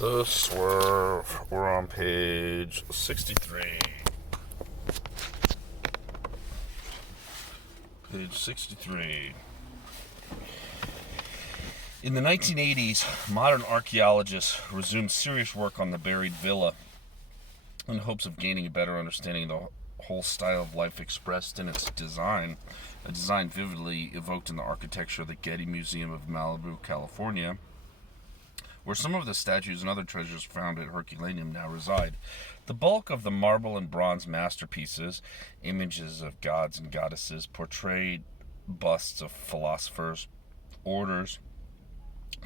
The Swerve. We're on page 63. Page 63. In the 1980s, modern archaeologists resumed serious work on the buried villa in hopes of gaining a better understanding of the whole style of life expressed in its design, a design vividly evoked in the architecture of the Getty Museum of Malibu, California, where some of the statues and other treasures found at Herculaneum now reside. The bulk of the marble and bronze masterpieces, images of gods and goddesses, portrayed busts of philosophers, orators,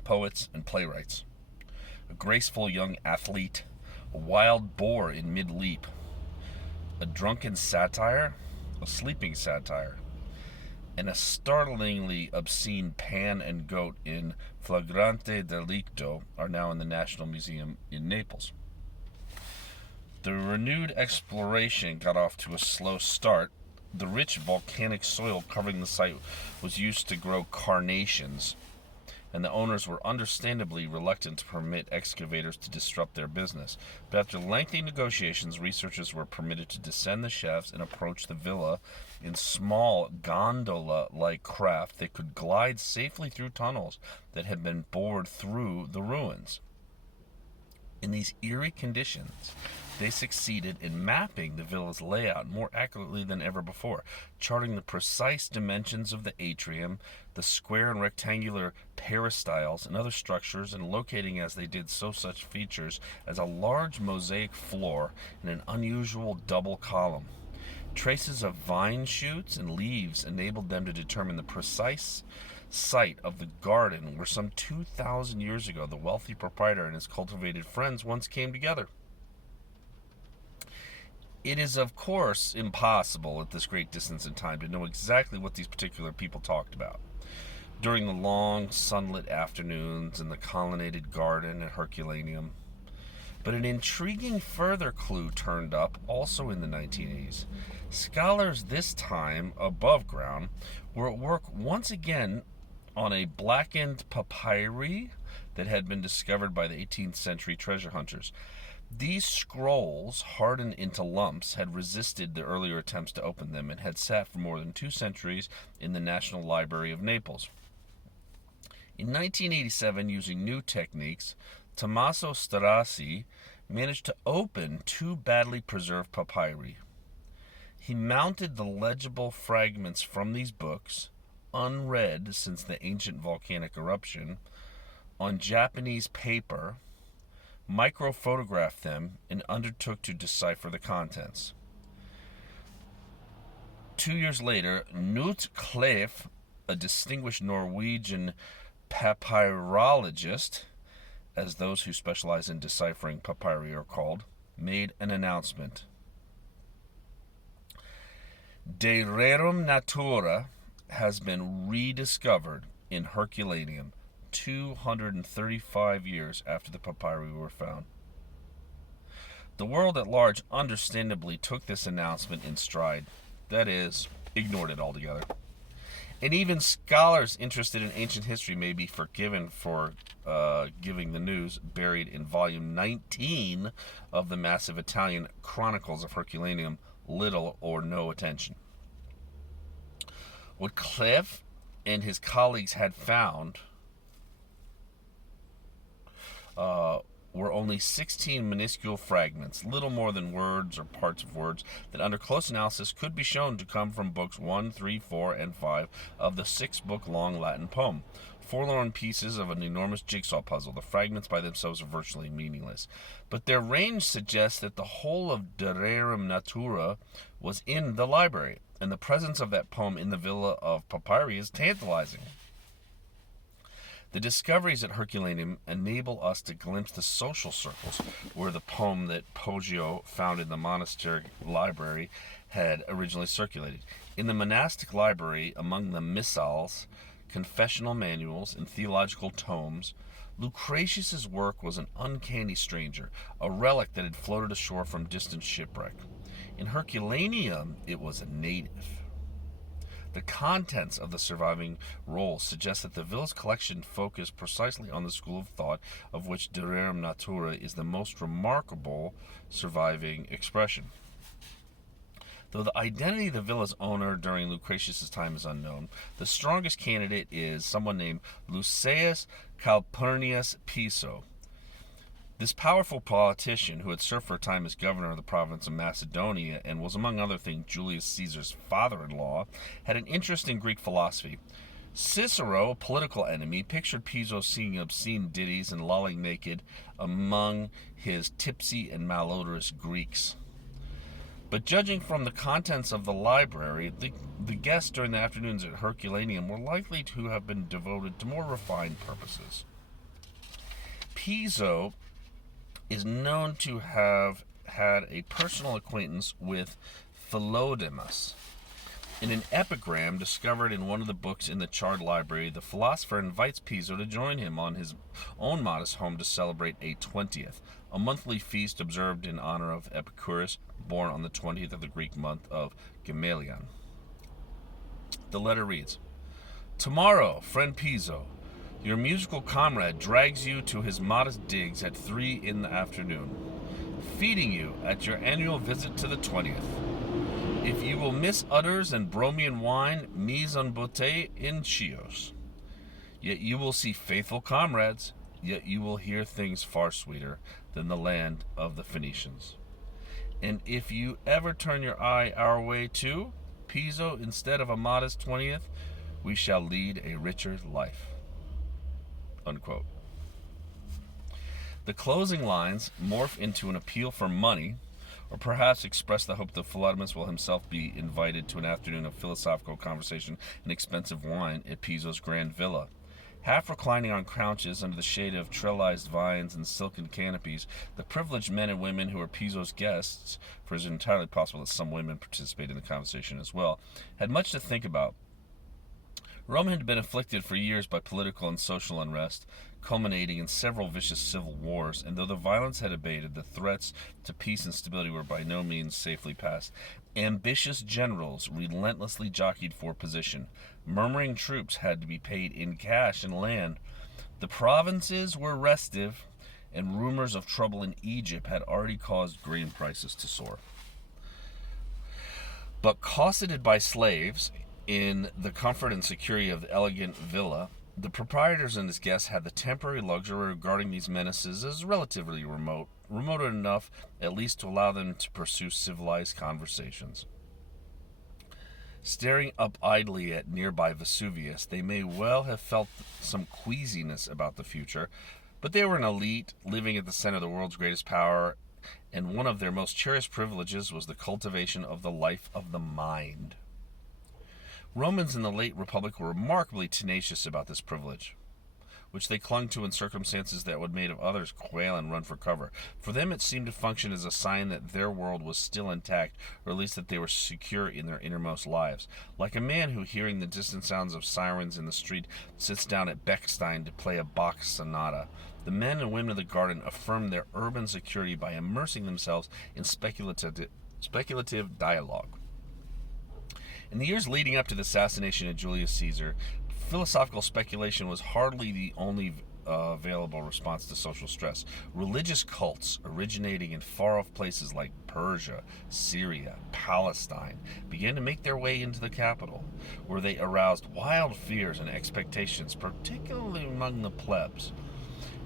poets, and playwrights. A graceful young athlete, a wild boar in mid-leap, a drunken satire, a sleeping satire, and a startlingly obscene pan and goat in flagrante delicto are now in the National Museum in Naples. The renewed exploration got off to a slow start. The rich volcanic soil covering the site was used to grow carnations, and the owners were understandably reluctant to permit excavators to disrupt their business. But after lengthy negotiations, researchers were permitted to descend the shafts and approach the villa in small gondola-like craft that could glide safely through tunnels that had been bored through the ruins. In these eerie conditions, they succeeded in mapping the villa's layout more accurately than ever before, charting the precise dimensions of the atrium, the square and rectangular peristyles and other structures, and locating as they did so such features as a large mosaic floor and an unusual double column. Traces of vine shoots and leaves enabled them to determine the precise site of the garden where some 2,000 years ago the wealthy proprietor and his cultivated friends once came together. It is, of course, impossible at this great distance in time to know exactly what these particular people talked about during the long, sunlit afternoons in the colonnaded garden at Herculaneum. But an intriguing further clue turned up also in the 1980s. Scholars, this time above ground, were at work once again on a blackened papyri that had been discovered by the 18th century treasure hunters. These scrolls, hardened into lumps, had resisted the earlier attempts to open them and had sat for more than 2 centuries in the National Library of Naples. In 1987, using new techniques, Tommaso Strassi managed to open 2 badly preserved papyri. He mounted the legible fragments from these books, unread since the ancient volcanic eruption, on Japanese paper, microphotographed them, and undertook to decipher the contents. 2 years later, Knut Kleef, a distinguished Norwegian papyrologist, as those who specialize in deciphering papyri are called, made an announcement. De Rerum Natura has been rediscovered in Herculaneum 235 years after the papyri were found. The world at large understandably took this announcement in stride. That is, ignored it altogether. And even scholars interested in ancient history may be forgiven for giving the news, buried in volume 19 of the massive Italian Chronicles of Herculaneum, little or no attention. What Kleef and his colleagues had found were only 16 minuscule fragments, little more than words or parts of words, that under close analysis could be shown to come from books 1, 3, 4, and 5 of the 6-book-long Latin poem. Forlorn pieces of an enormous jigsaw puzzle. The fragments by themselves are virtually meaningless. But their range suggests that the whole of De Rerum Natura was in the library, and the presence of that poem in the Villa of Papyri is tantalizing. The discoveries at Herculaneum enable us to glimpse the social circles where the poem that Poggio found in the monastery library had originally circulated. In the monastic library, among the missals, confessional manuals, and theological tomes, Lucretius's work was an uncanny stranger, a relic that had floated ashore from distant shipwreck. In Herculaneum, it was a native. The contents of the surviving rolls suggest that the villa's collection focused precisely on the school of thought of which De Rerum Natura is the most remarkable surviving expression. Though the identity of the villa's owner during Lucretius' time is unknown, the strongest candidate is someone named Lucius Calpurnius Piso. This powerful politician, who had served for a time as governor of the province of Macedonia and was, among other things, Julius Caesar's father-in-law, had an interest in Greek philosophy. Cicero, a political enemy, pictured Piso singing obscene ditties and lolling naked among his tipsy and malodorous Greeks. But judging from the contents of the library, the guests during the afternoons at Herculaneum were likely to have been devoted to more refined purposes. Piso is known to have had a personal acquaintance with Philodemus. In an epigram discovered in one of the books in the charred library, the philosopher invites Piso to join him on his own modest home to celebrate a 20th, a monthly feast observed in honor of Epicurus, born on the 20th of the Greek month of Gemelion. The letter reads, "Tomorrow, friend Piso, your musical comrade drags you to his modest digs at 3 in the afternoon, feeding you at your annual visit to the 20th. If you will miss udders and Bromian wine, mise en bouteille in Chios. Yet you will see faithful comrades, yet you will hear things far sweeter than the land of the Phoenicians. And if you ever turn your eye our way too, Piso, instead of a modest 20th, we shall lead a richer life." Unquote. The closing lines morph into an appeal for money, or perhaps express the hope that Philodemus will himself be invited to an afternoon of philosophical conversation and expensive wine at Piso's grand villa. Half reclining on couches under the shade of trellised vines and silken canopies, the privileged men and women who are Piso's guests, for it is entirely possible that some women participate in the conversation as well, had much to think about. Rome had been afflicted for years by political and social unrest, culminating in several vicious civil wars, and though the violence had abated, the threats to peace and stability were by no means safely passed. Ambitious generals relentlessly jockeyed for position. Murmuring troops had to be paid in cash and land. The provinces were restive, and rumors of trouble in Egypt had already caused grain prices to soar. But cosseted by slaves, in the comfort and security of the elegant villa, the proprietors and his guests had the temporary luxury of regarding these menaces as relatively remote enough at least to allow them to pursue civilized conversations. Staring up idly at nearby Vesuvius, they may well have felt some queasiness about the future, but they were an elite living at the center of the world's greatest power, and one of their most cherished privileges was the cultivation of the life of the mind. Romans in the late Republic were remarkably tenacious about this privilege, which they clung to in circumstances that would make others quail and run for cover. For them it seemed to function as a sign that their world was still intact, or at least that they were secure in their innermost lives. Like a man who, hearing the distant sounds of sirens in the street, sits down at Bechstein to play a Bach sonata, the men and women of the garden affirmed their urban security by immersing themselves in speculative dialogue. In the years leading up to the assassination of Julius Caesar, philosophical speculation was hardly the only available response to social stress. Religious cults originating in far-off places like Persia, Syria, Palestine began to make their way into the capital, where they aroused wild fears and expectations, particularly among the plebs.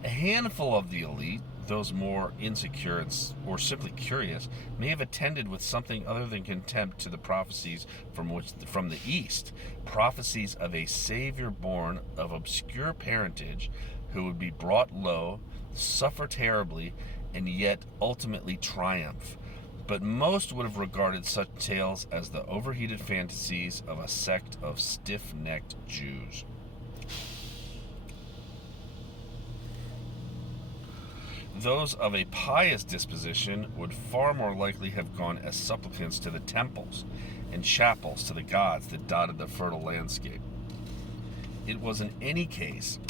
A handful of the elite, those more insecure or simply curious, may have attended with something other than contempt to the prophecies from the East, prophecies of a Savior born of obscure parentage who would be brought low, suffer terribly, and yet ultimately triumph. But most would have regarded such tales as the overheated fantasies of a sect of stiff-necked Jews. Those of a pious disposition would far more likely have gone as supplicants to the temples and chapels to the gods that dotted the fertile landscape. It was in any case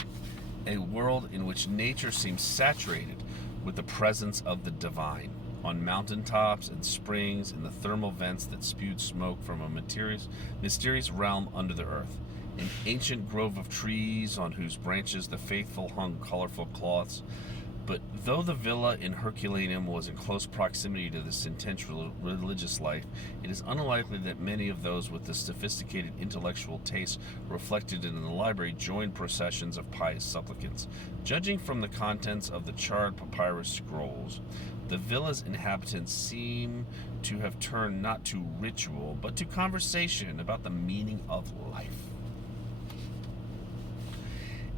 a world in which nature seemed saturated with the presence of the divine. on mountaintops and springs and the thermal vents that spewed smoke from a mysterious realm under the earth. An ancient grove of trees on whose branches the faithful hung colorful cloths. But though the villa in Herculaneum was in close proximity to this intense religious life, it is unlikely that many of those with the sophisticated intellectual tastes reflected in the library joined processions of pious supplicants. Judging from the contents of the charred papyrus scrolls, the villa's inhabitants seem to have turned not to ritual, but to conversation about the meaning of life.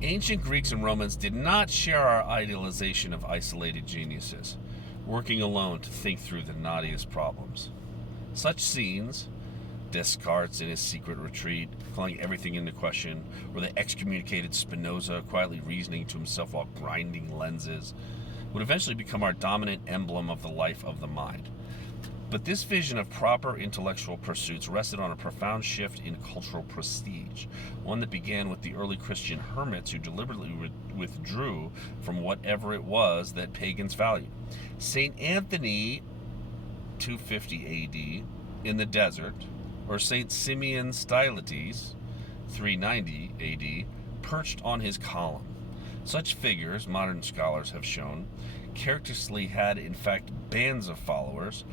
Ancient Greeks and Romans did not share our idealization of isolated geniuses, working alone to think through the knottiest problems. Such scenes, Descartes in his secret retreat, calling everything into question, or the excommunicated Spinoza quietly reasoning to himself while grinding lenses, would eventually become our dominant emblem of the life of the mind. But this vision of proper intellectual pursuits rested on a profound shift in cultural prestige, one that began with the early Christian hermits who deliberately withdrew from whatever it was that pagans valued. St. Anthony, 250 AD, in the desert, or St. Simeon Stylites, 390 AD, perched on his column. Such figures, modern scholars have shown, characteristically had in fact bands of followers.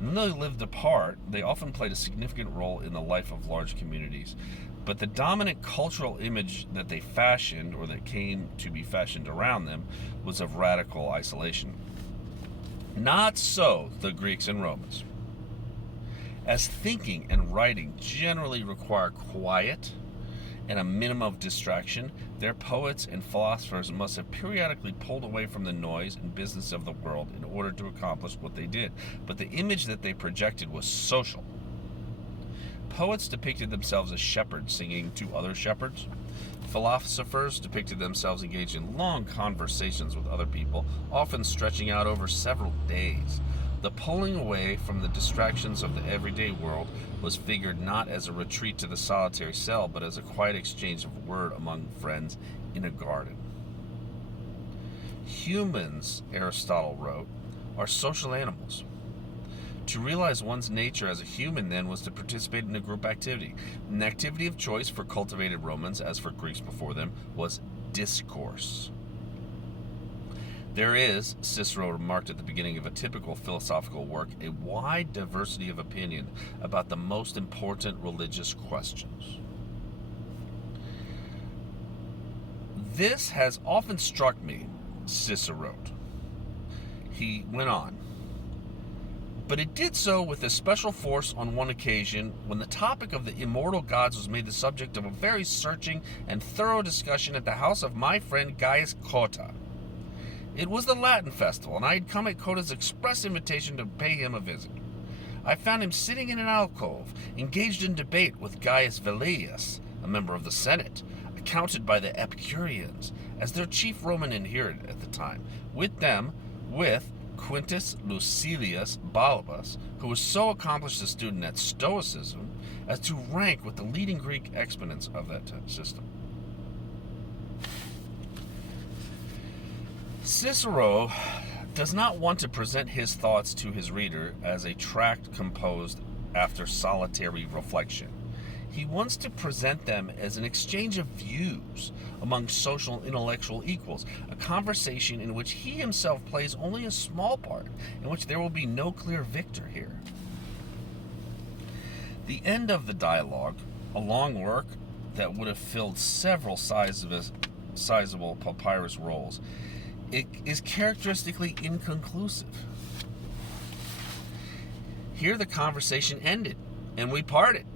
And though they lived apart, they often played a significant role in the life of large communities. But the dominant cultural image that they fashioned, or that came to be fashioned around them, was of radical isolation. Not so the Greeks and Romans. As thinking and writing generally require quiet and a minimum of distraction, their poets and philosophers must have periodically pulled away from the noise and business of the world in order to accomplish what they did. But the image that they projected was social. Poets depicted themselves as shepherds singing to other shepherds. Philosophers depicted themselves engaged in long conversations with other people, often stretching out over several days. The pulling away from the distractions of the everyday world was figured not as a retreat to the solitary cell, but as a quiet exchange of word among friends in a garden. Humans, Aristotle wrote, are social animals. To realize one's nature as a human, then, was to participate in a group activity. An activity of choice for cultivated Romans, as for Greeks before them, was discourse. There is, Cicero remarked at the beginning of a typical philosophical work, a wide diversity of opinion about the most important religious questions. This has often struck me, Cicero wrote. He went on, but it did so with a special force on one occasion when the topic of the immortal gods was made the subject of a very searching and thorough discussion at the house of my friend Gaius Cotta. It was the Latin festival, and I had come at Cotta's express invitation to pay him a visit. I found him sitting in an alcove, engaged in debate with Gaius Velleius, a member of the Senate, accounted by the Epicureans as their chief Roman adherent at the time. With Quintus Lucilius Balbus, who was so accomplished a student at Stoicism as to rank with the leading Greek exponents of that system. Cicero does not want to present his thoughts to his reader as a tract composed after solitary reflection. He wants to present them as an exchange of views among social intellectual equals, a conversation in which he himself plays only a small part, in which there will be no clear victor here. The end of the dialogue, a long work that would have filled several sizable papyrus rolls, it is characteristically inconclusive. Here the conversation ended, and we parted.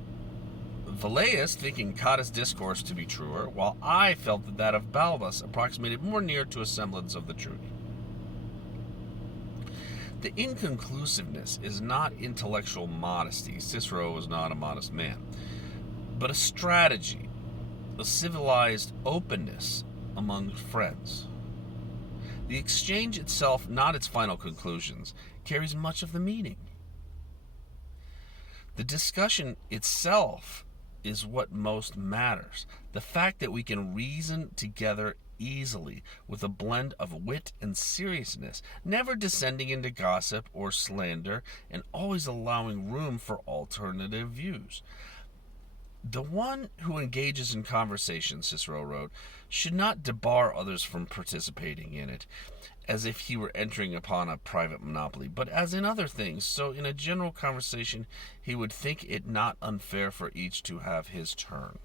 Velleius thinking Cotta's discourse to be truer, while I felt that that of Balbus approximated more near to a semblance of the truth. The inconclusiveness is not intellectual modesty. Cicero was not a modest man, but a strategy, a civilized openness among friends. The exchange itself, not its final conclusions, carries much of the meaning. The discussion itself is what most matters. The fact that we can reason together easily with a blend of wit and seriousness, never descending into gossip or slander, and always allowing room for alternative views. The one who engages in conversation, Cicero wrote, should not debar others from participating in it, as if he were entering upon a private monopoly, but as in other things. So in a general conversation, he would think it not unfair for each to have his turn.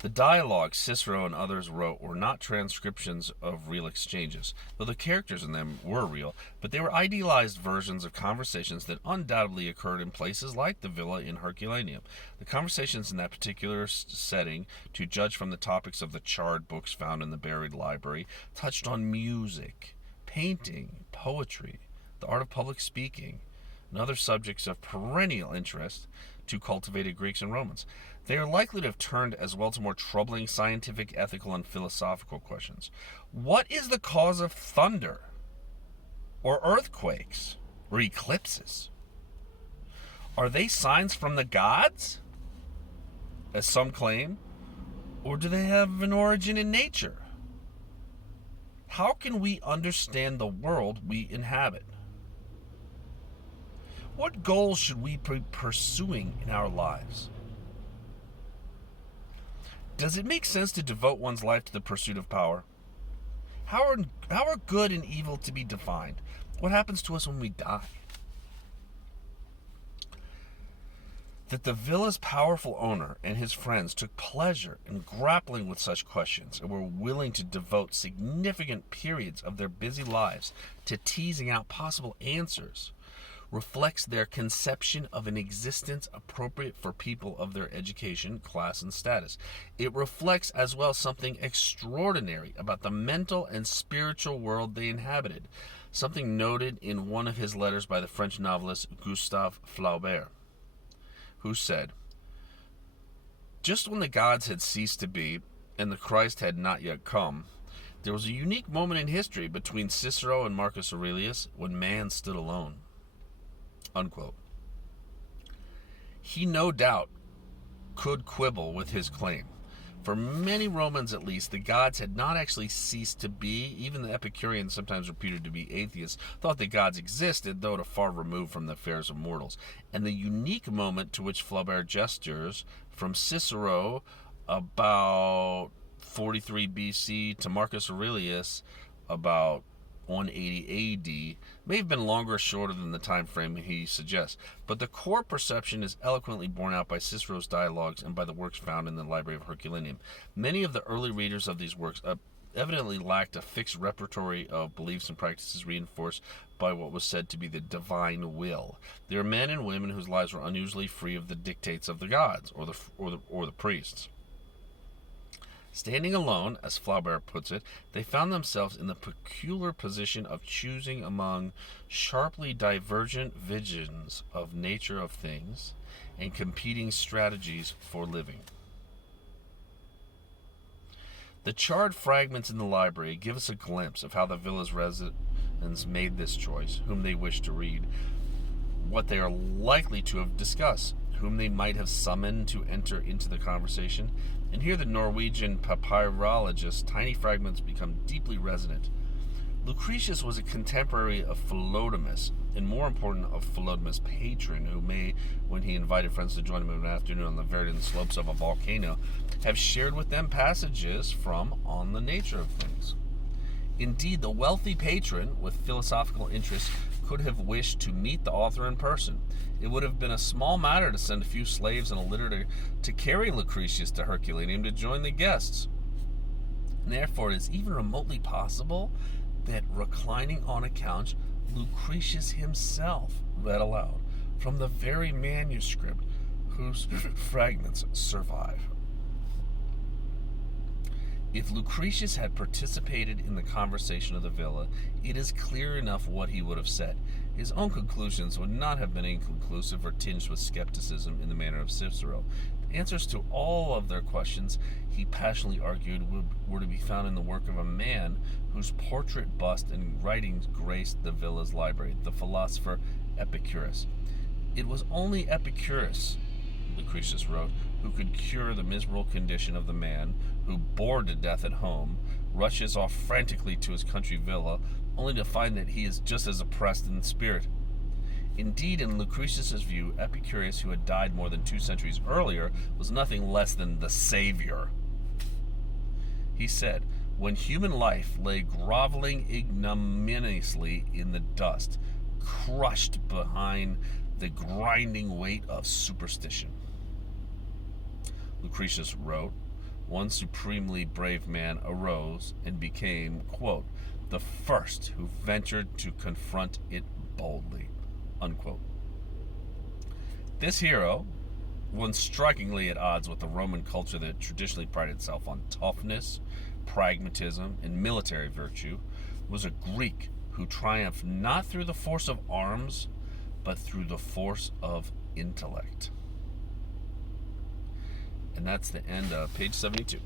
The dialogues Cicero and others wrote were not transcriptions of real exchanges, though the characters in them were real, but they were idealized versions of conversations that undoubtedly occurred in places like the villa in Herculaneum. The conversations in that particular setting, to judge from the topics of the charred books found in the buried library, touched on music, painting, poetry, the art of public speaking, and other subjects of perennial interest to cultivated Greeks and Romans. They are likely to have turned as well to more troubling scientific, ethical, and philosophical questions. What is the cause of thunder, or earthquakes, or eclipses? Are they signs from the gods, as some claim, or do they have an origin in nature? How can we understand the world we inhabit? What goals should we be pursuing in our lives? Does it make sense to devote one's life to the pursuit of power? How are good and evil to be defined? What happens to us when we die? That the villa's powerful owner and his friends took pleasure in grappling with such questions and were willing to devote significant periods of their busy lives to teasing out possible answers reflects their conception of an existence appropriate for people of their education, class, and status. It reflects as well something extraordinary about the mental and spiritual world they inhabited, something noted in one of his letters by the French novelist Gustave Flaubert, who said, "Just when the gods had ceased to be and the Christ had not yet come, there was a unique moment in history between Cicero and Marcus Aurelius when man stood alone." Unquote. He no doubt could quibble with his claim. For many Romans at least, the gods had not actually ceased to be. Even the Epicureans, sometimes reputed to be atheists, thought the gods existed, though at a far remove from the affairs of mortals. And the unique moment to which Flaubert gestures, from Cicero about 43 BC to Marcus Aurelius about 180 AD, may have been longer or shorter than the time frame he suggests, but the core perception is eloquently borne out by Cicero's dialogues and by the works found in the Library of Herculaneum. Many of the early readers of these works evidently lacked a fixed repertory of beliefs and practices reinforced by what was said to be the divine will. They were men and women whose lives were unusually free of the dictates of the gods or the priests. Standing alone, as Flaubert puts it, they found themselves in the peculiar position of choosing among sharply divergent visions of nature of things and competing strategies for living. The charred fragments in the library give us a glimpse of how the villa's residents made this choice, whom they wished to read, what they are likely to have discussed, whom they might have summoned to enter into the conversation. And here the Norwegian papyrologist's tiny fragments become deeply resonant. Lucretius was a contemporary of Philodemus, and more important, of Philodemus' patron, who may, when he invited friends to join him in an afternoon on the verdant slopes of a volcano, have shared with them passages from On the Nature of Things. Indeed, the wealthy patron, with philosophical interests, could have wished to meet the author in person. It would have been a small matter to send a few slaves and a litter to carry Lucretius to Herculaneum to join the guests. And therefore, it is even remotely possible that, reclining on a couch, Lucretius himself read aloud from the very manuscript whose fragments survive. If Lucretius had participated in the conversation of the villa, it is clear enough what he would have said. His own conclusions would not have been inconclusive or tinged with skepticism in the manner of Cicero. The answers to all of their questions, he passionately argued, were to be found in the work of a man whose portrait, bust, and writings graced the villa's library, the philosopher Epicurus. It was only Epicurus, Lucretius wrote, who could cure the miserable condition of the man who, bored to death at home, rushes off frantically to his country villa, only to find that he is just as oppressed in spirit. Indeed, in Lucretius's view, Epicurus, who had died more than 2 centuries earlier, was nothing less than the savior. He said, when human life lay groveling ignominiously in the dust, crushed behind the grinding weight of superstition. Lucretius wrote, one supremely brave man arose and became, quote, the first who ventured to confront it boldly, unquote. This hero, one strikingly at odds with the Roman culture that traditionally prided itself on toughness, pragmatism, and military virtue, was a Greek who triumphed not through the force of arms, but through the force of intellect. And that's the end of page 72.